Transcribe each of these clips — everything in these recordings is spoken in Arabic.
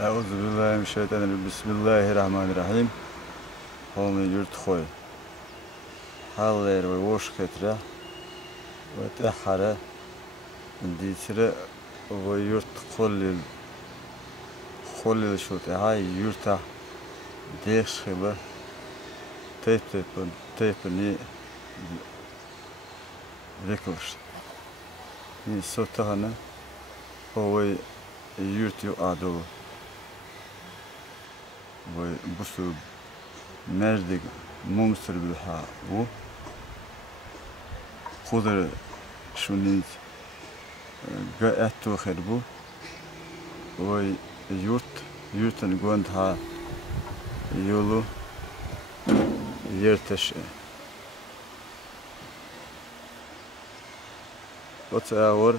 أعوذ بالله من الشيطان الرجيم. بسم الله الرحمن الرحيم. هم يرت خوي حالير ووش كترة وتحرة ديترة ويرت خلل شو هاي يرتا ديش خبا تيبني ريكوش ني صوتهنا هو يرتيو آدو وبصو مردق ممسر بالها و خضر شونيت قاعدتو خربو ويرتن قوندها يولو يرتش وتأور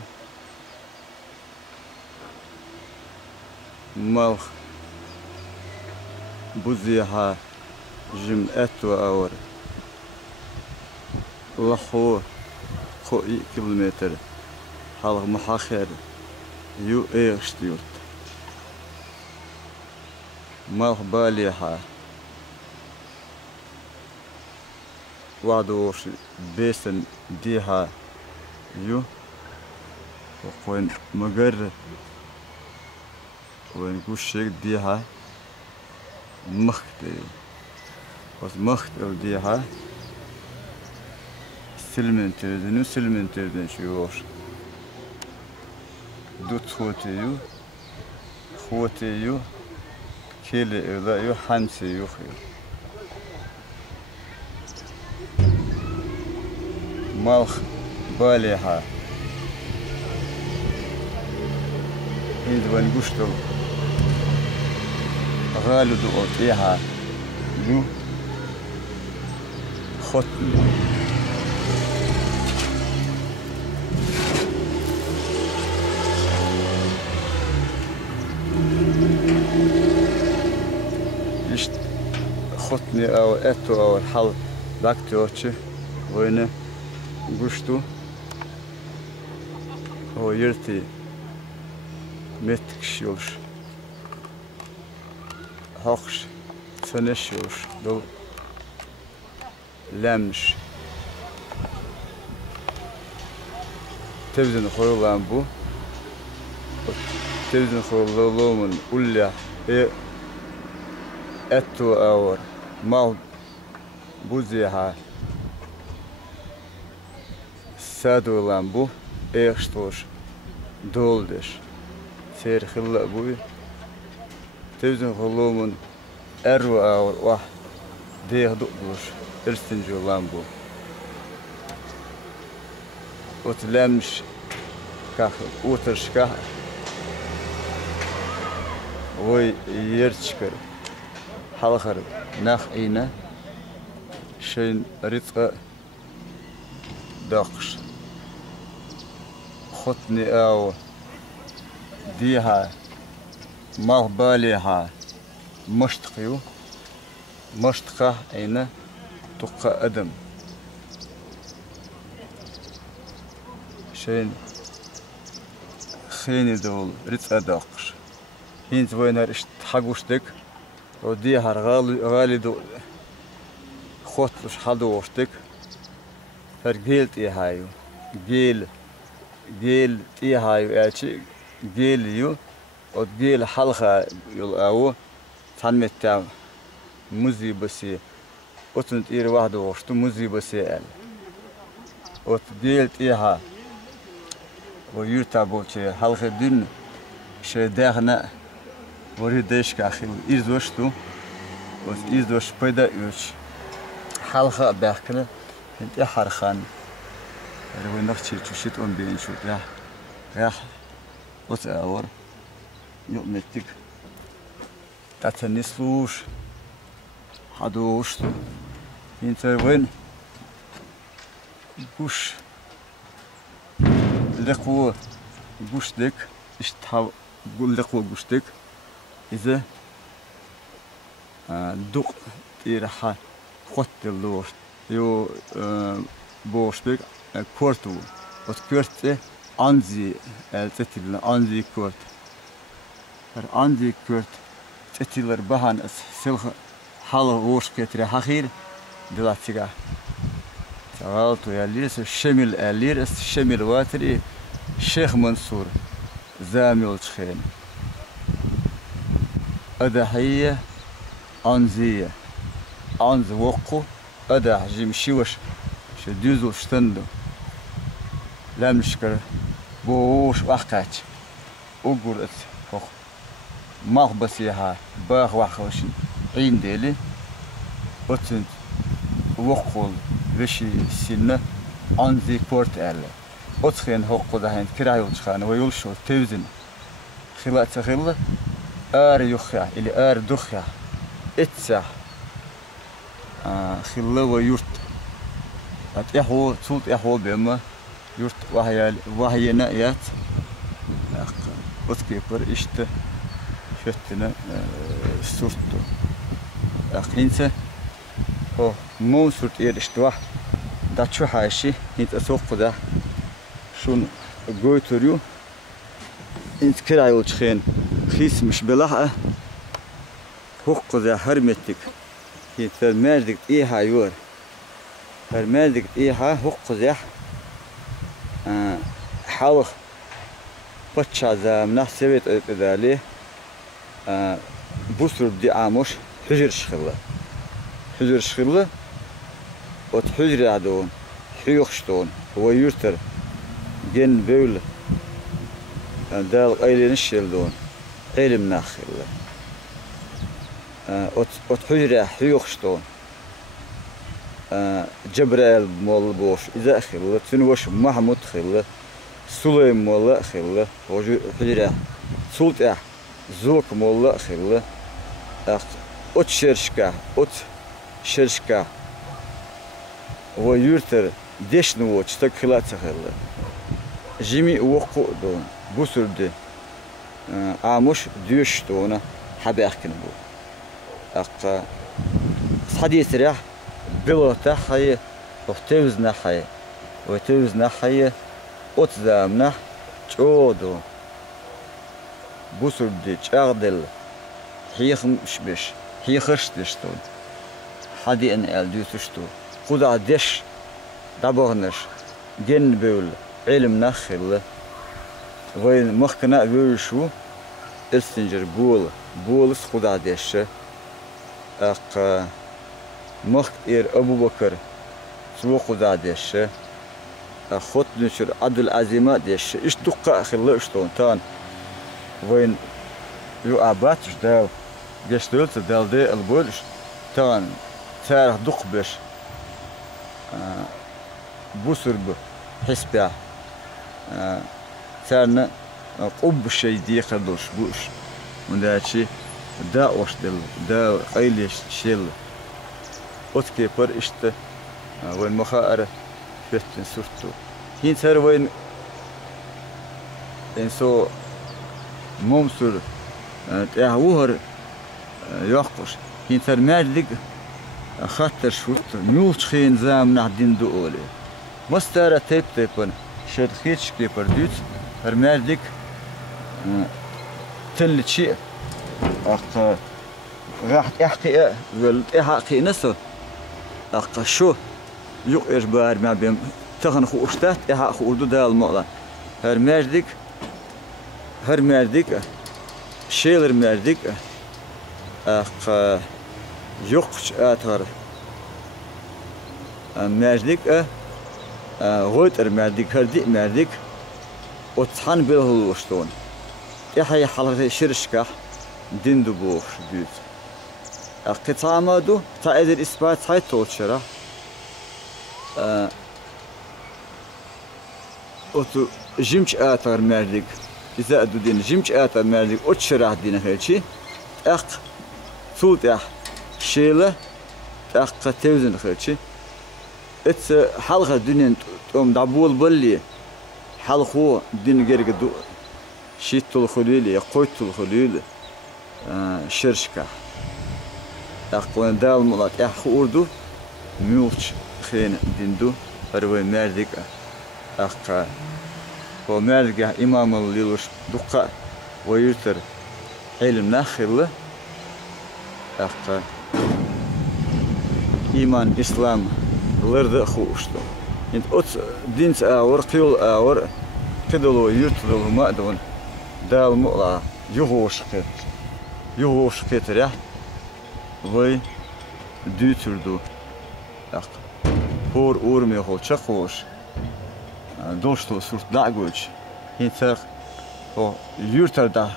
مالخ بوزيها جم أتو أور لخو كيلومتر حلق محاخر يو إيشتيوت مالخ باليها وعدوش بيسن ديها يو وقوين مقر وين قوشيك ديها مختي بس مخت ديها سلمن تردن شيوش دوت خوتيو كيلي إذا حمسي يخيو مالخ باليها هيد وين قشتو غالو دو أوتيها يو خطن يشت خطني أو أتو أو الحل داكتوتشي وين قشتو هو يرتي متكشيوش هاخش تنشوش دو لمش تبدن خيول لامبو تبدن خيول لومن أولى أتو أور مال بوزيها سادو لامبو إيشتوش دولدش سير خلا بوي تبدن خلومن أرو أور واحد ديه دقدوش إرستنجو لامبو وتلمش كاخ وترش كاخ وي يرتشكر حلخر ناخ إينا شين رزق داقش خطني أو ديها مغباليها مشتقيو مشتقه أين تقى أدم شين خيني دول ريت أداقش هين زوينر حقوشتك وديها غالي دول خوتلش حدوشتك فرجيلت إيهايو جيل إيهايو أشي جيل يو وجيل حلقة يلقاو تنمت تام مزي بسي وتنت إير واحد وشتو مزي بسي قال وتجيلت إيها ويرتابو شيء حلقة دين شيء داخنا وريدش كأخي إيزوشتو وإيزوش بيدا يوش حلقة بحكنا انت حرخان روي نختي تشيت أم بين شو راح وتأور يومتك تتنسلوش حدوش انت وين قوش لقوة قوش ديك اشتحاو قول لقوة قوش ديك إذا دوق تيرحا خط اللوش يو بوش ديك كورتو وتكورت أنزي تتبلن أنزي كورت عندي كرت تتيلر بهان سلخ حال وش كتر حخير دلاتيجا تعالتو يا ليرس الشمل ليرس الشمل واتري شيخ منصور زامل تخين أدحية أنزية أنز وقو أدح جيم شوش شدوزو شتندو لا مشكلة بوش وقت وقرأت ما هو بس يها باخ وحوشين عين ديلي أتنت وقول بشي سنة أنزي كورت ألا أتخين هقو دهين كراي وتخان ويولشو توزن خلا تخلا يخيا إلي دخيا اتسع خلا ويرت أتيحو تولت إحو بما يرت وهي نائيات أتكيبر إشت شتنا سورتو أخينسه هو مو سورت إشتواه دا شو حاشي هنت أسوق ده شون قويتوريو انت كراي وتخين خيس مش بلاحة حق ده هرمتك هنت المادك إيها يور المادك إيها حق ده حاوخ بتشا ذا منح سويت ذالي بوسر بدي عاموش حجر شخلة وتحجر عدون حيوخشتون هو يرتر جن بول دال قيل نشيلدون علم ناخل وتحجر حيوخشتون جبريل مول بوش إذا خلة تنوش محمود خلة سليم مول خلة وحجر سلطة زوك مول خلة أت شرشكا ويرتر دشنو تشتك خلات خلة جيمي وقو دون بوسر دي عاموش ديوش دونا حباخكن بو حديث ريح بلوتا حي وتوزنا حي وتوزنا حي أتزامنا تشودو بوسر دي تشاغدل حيخ مشبش حيخش دشتون حدي ان الديوتشتو خدا دش دبغنش جن بول علم نخل وين مخنا بول شو استنجر بولس خدا دش مخ أبو بكر سو خدا دش خط نشر عدل عزيمات دش إيش دقة خلا إشتون تان وين يو أباتش دال جشتلت دال دي البولش تان تاريخ دق بش بوسر بحسبه تارنا قب شيء دي خدوش بوش من ده شيء دا وش دل دا قيلش شيل أتكي بر إشته وين مخاطر فتن صورته هين تر وين إنسو ممسر تهوهر يقش هين تر مالك خاطر شوت نيوش خين زام نعدين دولي مستارة تيبن شد خيتش كيبر دوت هرمالك تل شيء راح احكي احكي نسو شو يقش بار ما بين تخن خو اشتات احا خو دال مقلا هرمالك شيلر مالك يقش آثار مالك غوتر مالك هردي مالك وتصحن بالهلوشتون يحيى حلقة شرشكة دين دبوخ دوت قطعة مادو تعيد الإثبات هاي توتشرة وتو جمش آثار مالك إذا أدو دين جمش آثار مالك وتشرح دين هالشي ثوت شيلة توزن خلشي اتس حلقة دنيا تقوم دعبول بلي حلقو دين جرق دو شيت الخليلي قوت الخليل شرشكة أقوان دال ملات أخو أردو ميوتش خين ديندو هروي مردك هو مردك إمام الليلوش دقة ويرتر علم نخله أخ إيمان إسلام لرد خوشتو إنت أت دينس أور قيل أور كدلو يرتلو ما دون دال مقلا يغوش كتريا وي دوتردو أخ هور أورمي هو تشخوش دوشتو سورت داغوش إنت هو يرتلدا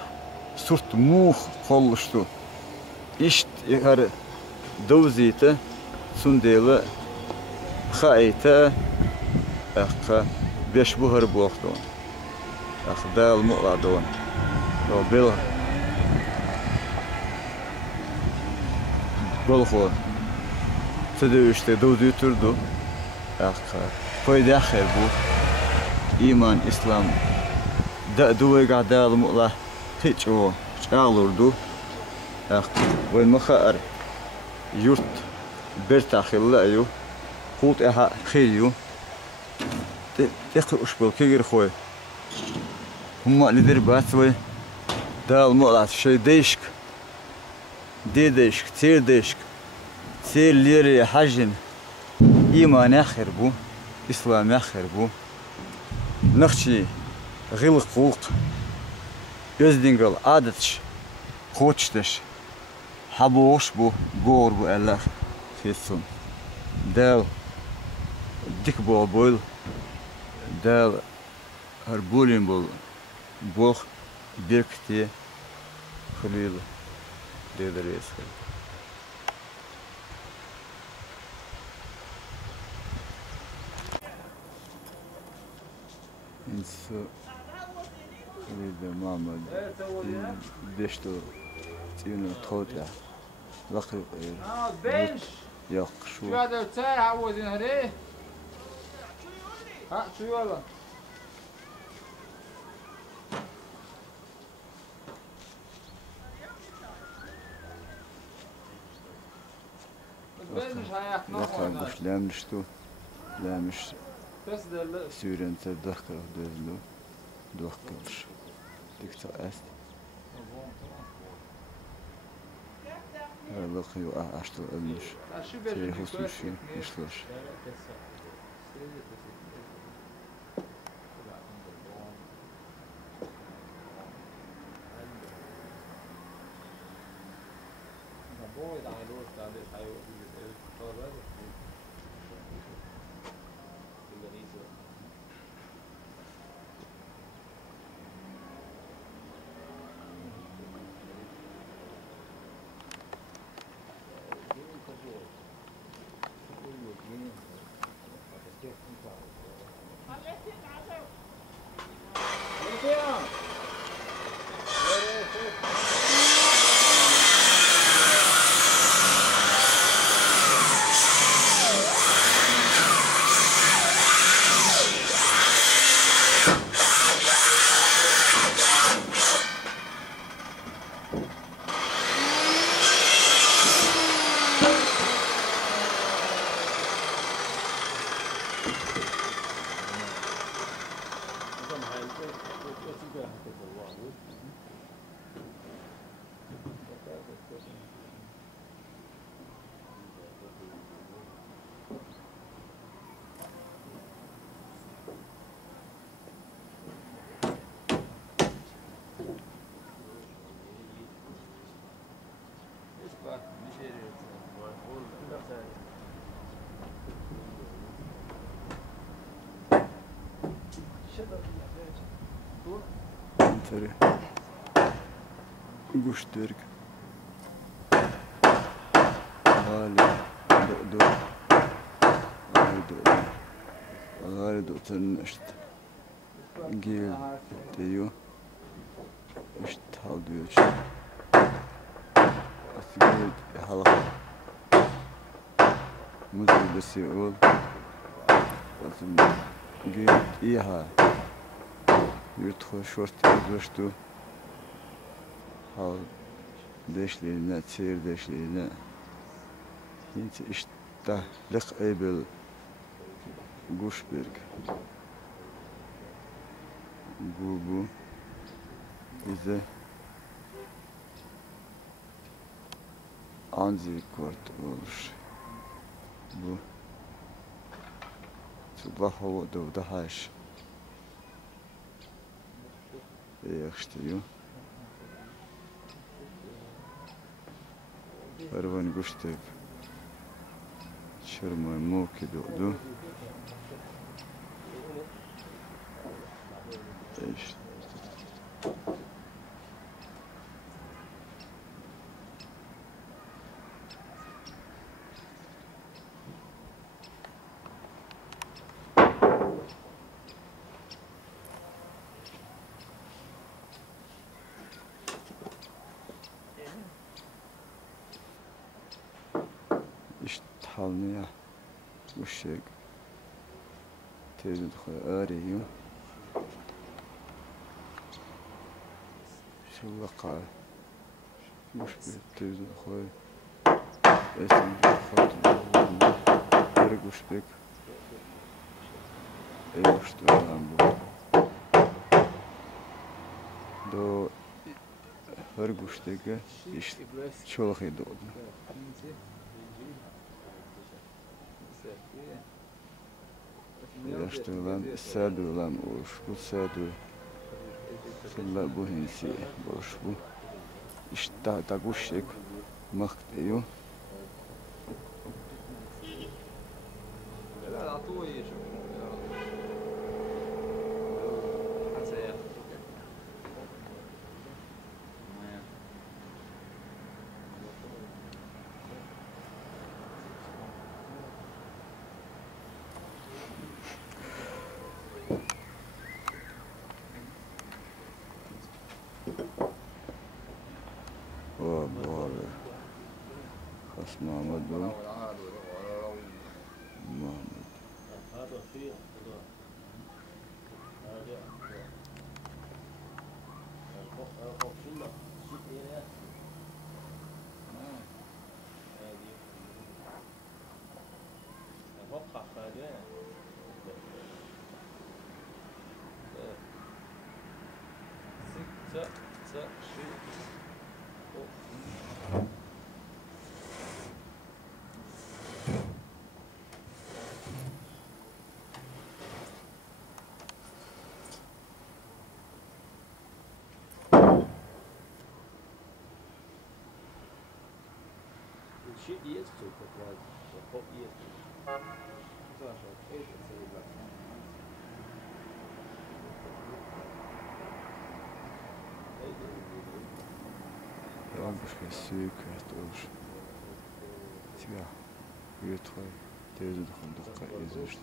سورت موخ خلشتو إشت يهر دوزيته سنديله خايته أخ بيش بهر بوقتون أخ دال مقلا دون لو بالخو تدوشته دوزي تردو أخ فايدة خير بو إيمان إسلام دا دوي قاعد دال مقلا هيتشو شالوردو أخ وين مخار يرت برتاخل لايو خوت اها خيو تقل اشبل كير خوي هما اللي دربات وي دال مقلات شي ديشك ديشك تير ليري حجن إيمان آخر بو إسلام آخر بو نخشي غلق قوق يزدنقل عادتش خوتشتش حبوش بو غور بو الله فيسون دال ديك بول بول دال هربولين بول بوخ بيركتي خليل ديدر يسخل انسو خليل محمد دشتو تينو توتا لقب بنش يق شو هذا بتاعي عاوزين هريه ها شو يلا بنش هياك لقب مش لامشتو لامش بس ده سوريان تدخل دزلو دخلش دكتور است لقيو أشتو أمش تري خصوصي مشلوش تري قشترك غالي دو غالي دو تنشت جيل تيو مش تحاولوش أسجل حلقة مزل بس يقول لازم جيل إيها يدخل شورت يدوشتو حال ديش لينا تسير ديش لينا انت اشتا لق ايبل جوشبرج بوبو إذا Anzi kort olur. Bu sabah hava da haş. Yaxşıdır. Arvan guştek. Çırmay moki doğdu. İşte. İşthalmaya guştek. Tezid khoy arıyor. Şu vaqa. Muş bir tezid khoy. Esim khoy. Her guştek. Eşte lan bu. Do her guşteke işte çok iyi doğdu. Yaşlı olan sadı olan oş bu sadı. Sonra bu hinsi boş bu. İşte da guştek maktiyor. O bu abi. Has Mahmud bu. Mahmud. Shit years to put like the whole year. Ja, måske sykhet olur. Tja, utfall. Tezid khoy izleşti.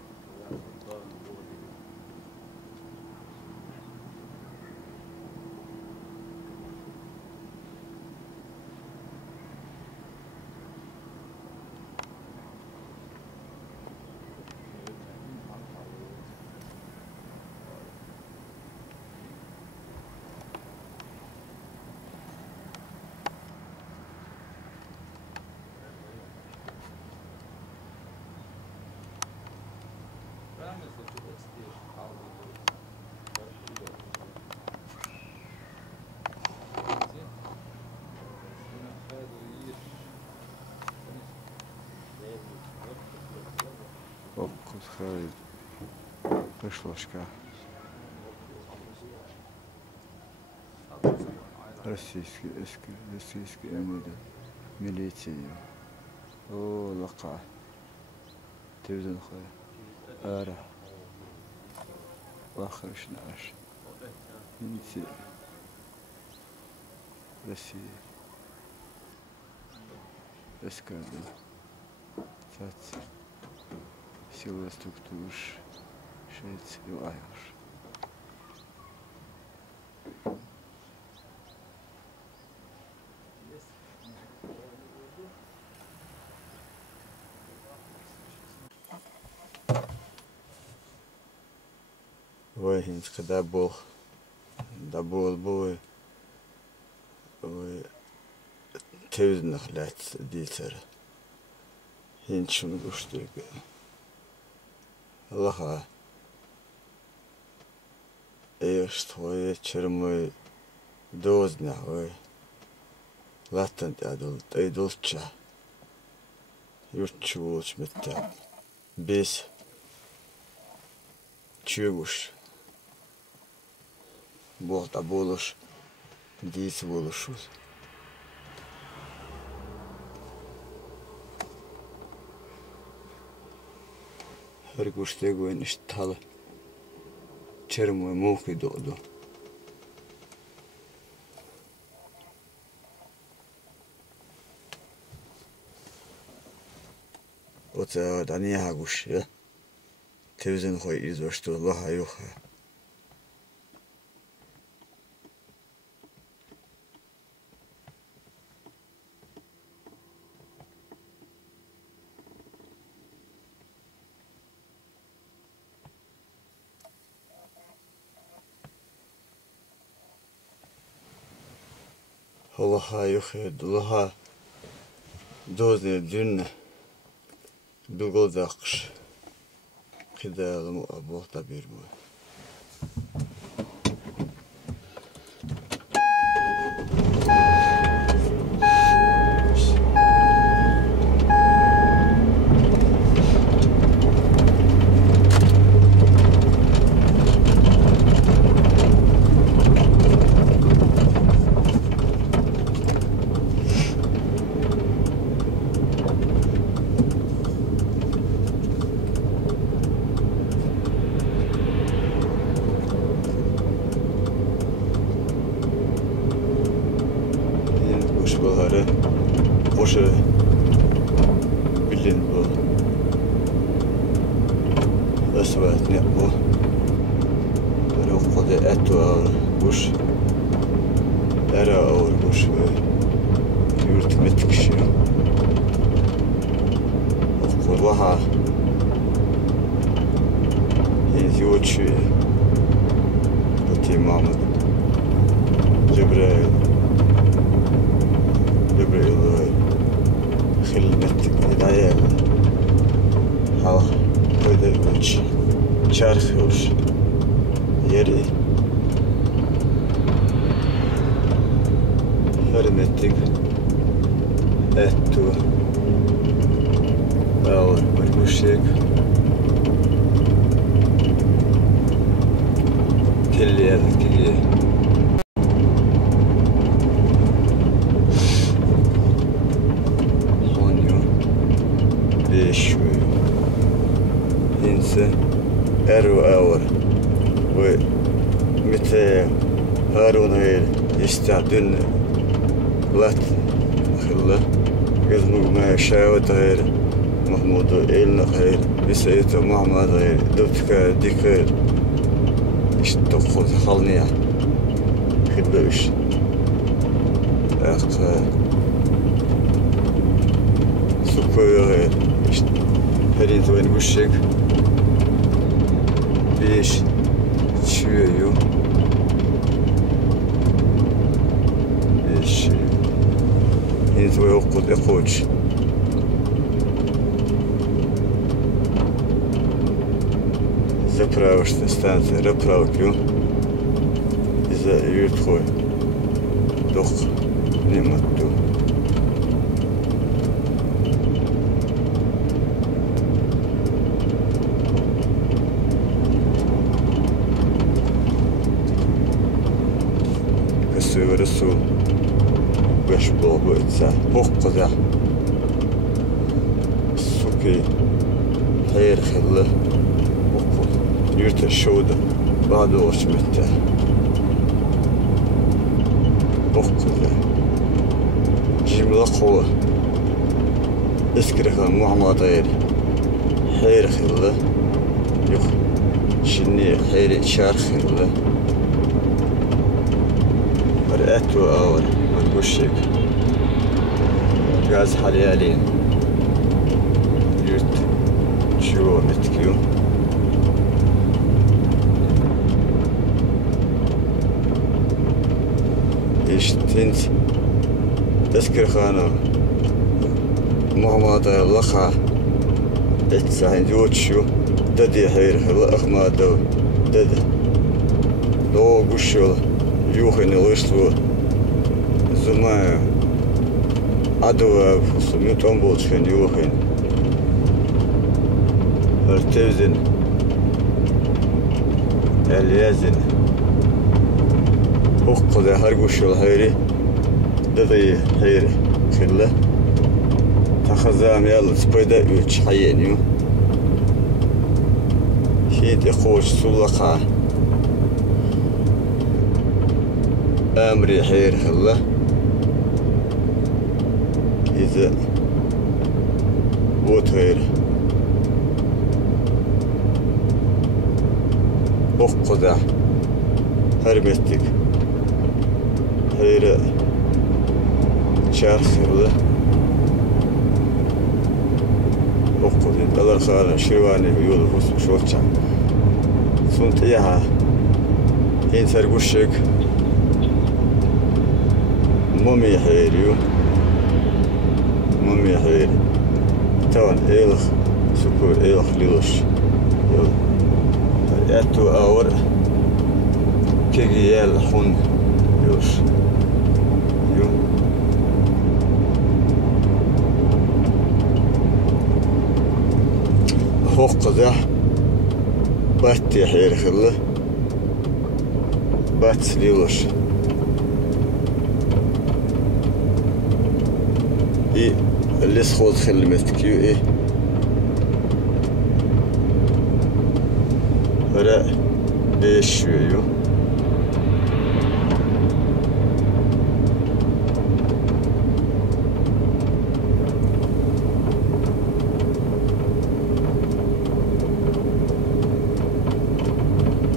Okut hayır. Пришлошка. Российский эмида. Милиция. О, лаqa. Тевзен khoy. Ara. Вахрыш наш. Милиция. Россия. Эскадрон. Сац. Сила структур. Швеция. Айош. Вагинска dabul bu tevzin xlat diser hinçun guştuk Allah'a eştoy çırmı dozna ve latent adult edulça Yurtçuğuç bitti. Biz çığuş. Bu da buluş. Dis buluşuz. Her guşte güven iştalı. Çermo muki doğdu. Ota da niye haguş ya? Tevzin koy izleşti Allah'a yok ha. Allah'a yok ya. Allah'a dozne dünne. Bilgodakış. Kıdalım abuhta bir bu. Baharı hoşa bilin bu asvat ne bu ruhda etvar buş era ağır buş yürütmek işi okulvaha izyoçu bu Mahmud Cebrail خلمتك العيال ها هذا وش شارخ وش يري خدمتك اتو او مرموشك كل هذا كله أرو أور ومتى هارون غير يستعدن لات خلا يزمو ما شاوت غير محمود إلنا غير بسيط محمد غير دوتك ديكير اشتقل خلنيا خلوش أخ سكوي غير هرين وين وشك بيش شويو بيش انتو يوقود اقوش زبراوش تستانت ربراوكيو إذا يدخل دوق نمتو ورسول ويشبه بإتسا وقضى السكي خير خله وقض يرتى الشودة بعد وشمته وقضى جيم لقوة اسكرخ محمد غير خير خله يخ شني خير شار خله أتو أول مرقوشك غاز حليالين يرت شو متكيو إيش تنت تذكر خانة محمد لخا اتساين جوتشو ددي حير خلا أخمادو دد لو قشو يوخن ليشلو زما عدو سميت أمبوتشن يوخن ارتوزن اليازن حق ذا هرقوش الهيري لذي هيري خلة تخزام يلا سبيدا يوش حيينيو شيد يقوش سلقا أمري حير خلة إذا بوت هير أقدا هربتك هير شارخ خلة أقدا دلر خالة شرواني يولو فوس شوتشا سنت إياها هين سرقوشك ممي حيريو ممي حيري طبعا إيلخ سكور إيلخ ليلوش يلا أتو أور كيجي يال خون ليلوش يو فوق ده باتي حير خله بات ليلوش إيه اللي سخوض خل مستكيو إيه ولا ليش شويو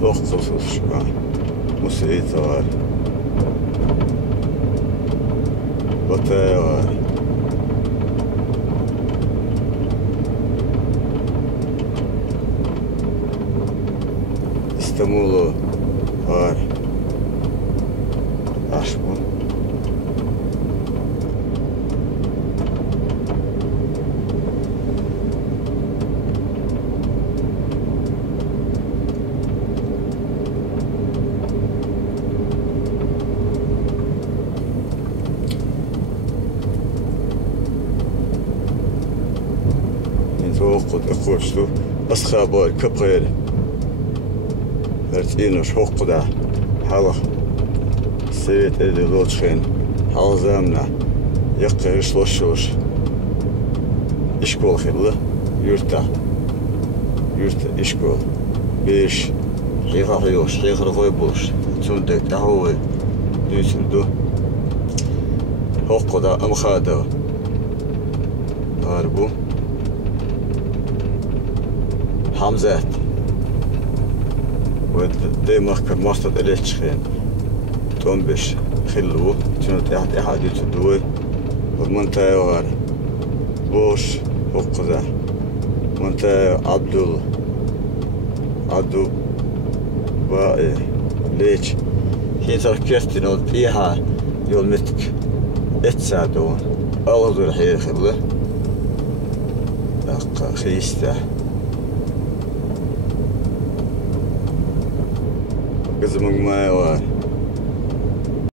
وقت خصوص شوان موسيقى توالي بطايا والي استمولو والي عشبون توقد اخوشتو بس خابار كبغيري ارتينوش حقدا حلق سيت ادي لوتشين حال زامنا يقرش لوشوش اشكول خيلا يرتا اشكول بيش حيقا حيوش حيقا غيبوش تندك تحوي دوسندو حقدا امخادا هاربو حمزات ودي مخكر مصطد إليش خين تنبش خلوه تنو تحت أحد يتدوي والمنطقة وغار بوش وقضاء منطقة عبدو باقي ليش هي تركيرتي نولت إيها يول متك اتساعدون أغضو الحير خله خيسته قزمك ما يوار